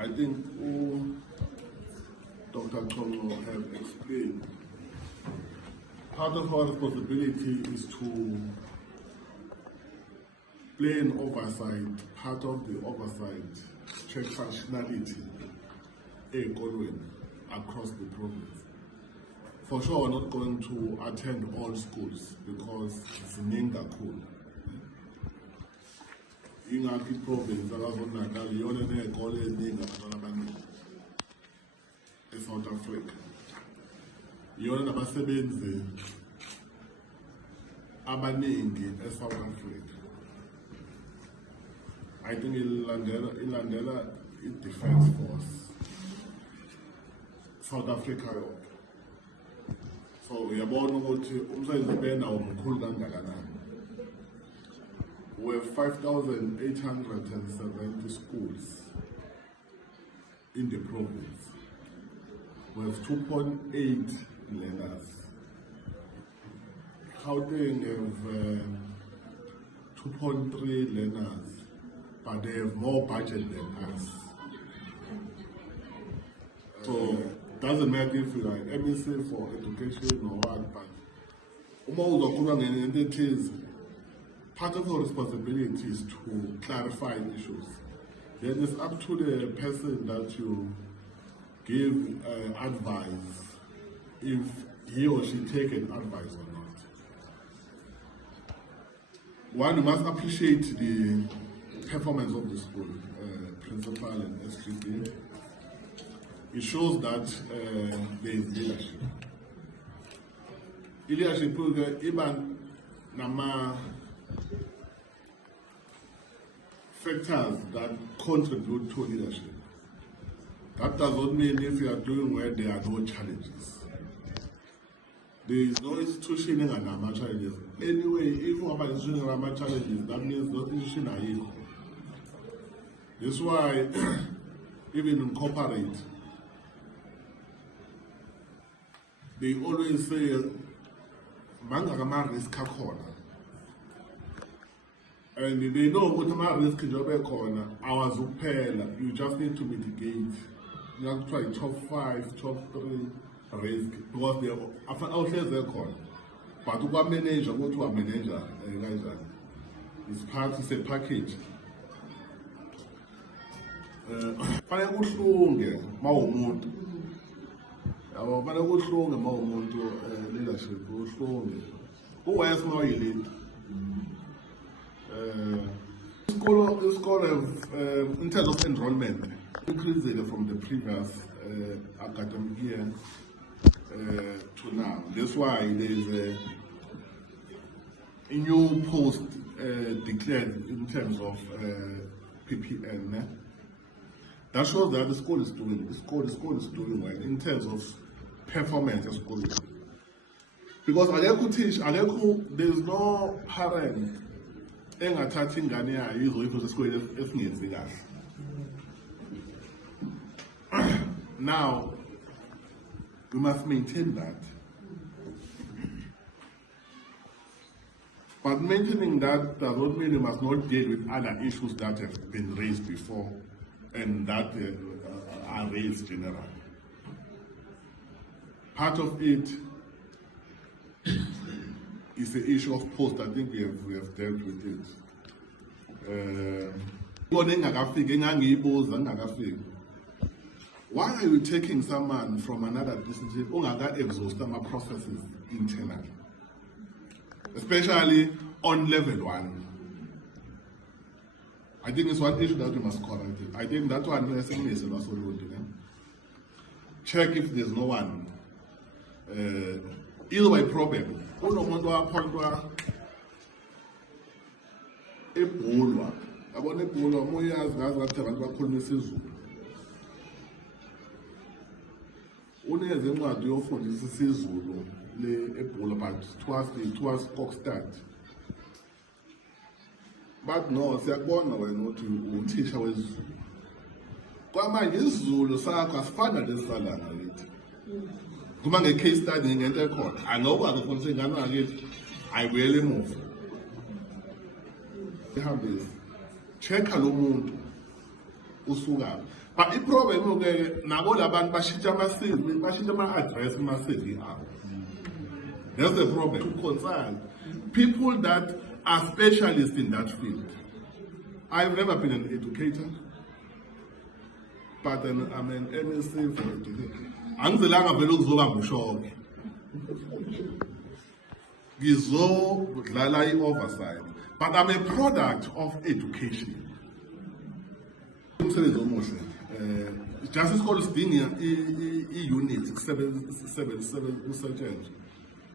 I think Dr. Chongo have explained, part of our responsibility is to play an oversight, part of the oversight, check functionality across the province. For sure, we're not going to attend all schools because it's in cool. Ingaki province akazonakala iyona nezikole eziningi abantwana abaningi eSouth Africa, iyona nabasebenzi abaningi eSouth Africa. I think ilandela i-Defence Force South Africa yonke. So uyabona ukuthi umsebenzi benawo mkhulu kangakanani. We have 5,870 schools in the province. We have 2.8 learners. Gauteng have 2.3 learners, but they have more budget than us. So doesn't matter if you are MEC for education or what, but part of our responsibility is to clarify issues. Then it's up to the person that you give advice, if he or she take an advice or not. One, you must appreciate the performance of the school, principal and SGB. It shows that there is leadership. Leadership, even nama factors that contribute to leadership. That does not mean if you are doing well, there are no challenges. There is no institution that has no challenges. Anyway, if you have an institution that has no challenges, that means no institution is equal. That's why, even in corporate, they always say, "Mangakama risk corner." And they know what my risk is corner. Hours you just need to mitigate. You have to try top 5, top 3 risk because they after outside their corner. But to go manager, go to a manager, it's part of a package. Fanele kuhlunge mawumuntu. Yabo fanele kuhlunge mawumuntu leadership kuhlunge. Uwese mawuyilid. The school have, in terms of enrollment, increased from the previous academic year to now. That's why there is a new post declared in terms of PPN. That shows that the school is doing well in terms of performance of school. Because there is no parent engathatha ingane yayo izoyiphosa esikoleni esingenzi kahle. Now we must maintain that, but maintaining that does not mean we must not deal with other issues that have been raised before and that are raised generally. Part of it is the issue of post. I think we have dealt with it. Why are you taking someone from another discipline who exhaust some processes internally, especially on level 1? I think it's one issue that we must correct it. I think that one is also check if there's no one. Either way problem. Unomuntu aphontwa ebhulwa abona ebhulwa moyazi ngazi ngathi abantu bakhuluma isiZulu uneze incwadi yofundisa isiZulu le ebhulwa but twas Kokstad, but no siyakubona wena ukuthi uthisha wesiZulu kwamanje isiZulu sakho asifana lesalanga lithi kuma nge-case study ngento ekhona angokwazi ukufundisa ingane ngakithi ayibuyele emuva ihambise check lo muntu usuka But i-problem ke nabo labantu bashintsha ama-address kuma-CV abo. That's the problem. To consult people that are specialists in that field. I've never been an educator, but I'm an MSc for education. Angizilanga vele ukuzoba ngushoke. Ngizodlala i-oversight, but I'm a product of education. Umsebenzi omuhle. Justice College sidinga i-unit 7 kusetshenzwe.